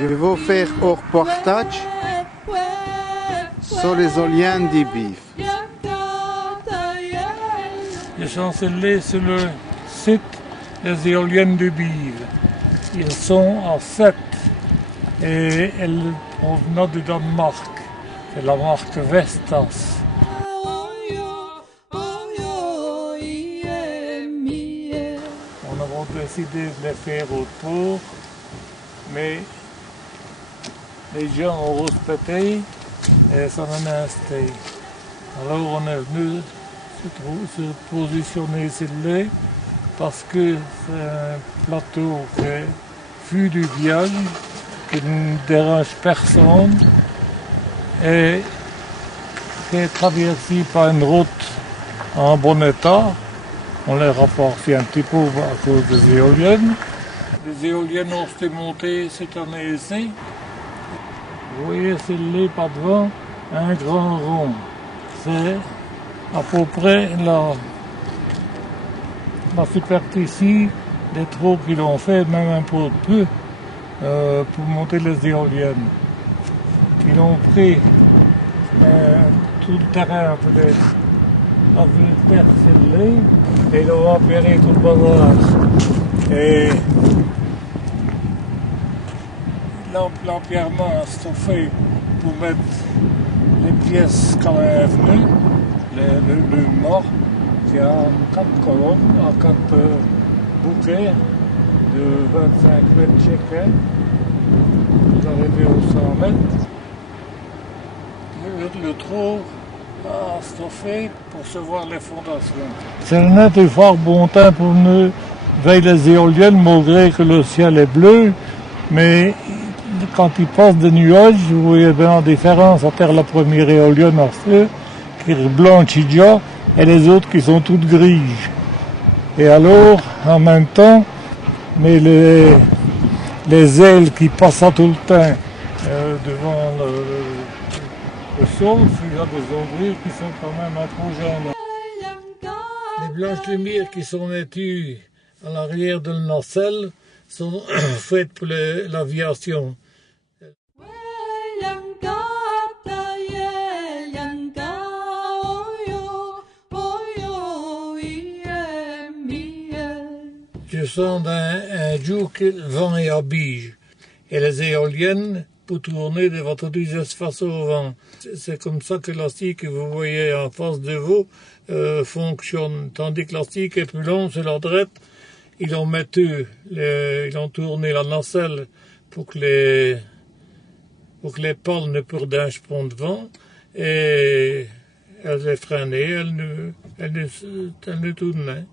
Je vais vous faire un reportage sur les éoliennes du Bif. Je suis installé sur le site des éoliennes du Bif. Ils sont à 7 et elles proviennent du Danemark. C'est la marque Vestas. On a décidé de les faire autour, mais les gens ont respecté et ça en a resté. Alors on est venu se positionner ici parce que c'est un plateau qui est fluvial, qui ne dérange personne et qui est traversé par une route en bon état. On les rapporte un petit peu à cause des éoliennes. Les éoliennes ont été montées cette année ici. Vous voyez, c'est là par devant, un grand rond. C'est à peu près la superficie des trous qu'ils ont fait, même un peu plus, pour monter les éoliennes. Ils ont pris tout le terrain peut-être à terre scellée et ils ont opéré tout le bazar. Et l'empierrement c'est fait pour mettre les pièces quand elle est venue, le mort, qui a 4 colonnes, à 4 bouquets de 25 mètres chacun. Vous arrivez aux 100 mètres. Le trou a stoffé pour se voir les fondations. C'est un net et fort bon temps pour nous veiller les éoliennes, malgré que le ciel est bleu, mais quand il passe des nuages, vous voyez bien la différence entre la première éolienne en feu, qui est blanche déjà, et les autres qui sont toutes grises. Et alors, en même temps, mais les ailes qui passent tout le temps devant le sol, il y a des ouvriers qui sont quand même un peu jeunes. Les blanches lumières qui sont étues à l'arrière de la nacelle sont faites pour l'aviation. Je sens un jour que le vent est à bige et les éoliennes pour tourner de votre deuxième face au vent. C'est comme ça que la scie que vous voyez en face de vous fonctionne. Tandis que la scie qui est plus longue, c'est la droite. Ils ont tourné la nacelle pour que les pales ne perdent pas de vent et elle est freinée, elle ne tourne.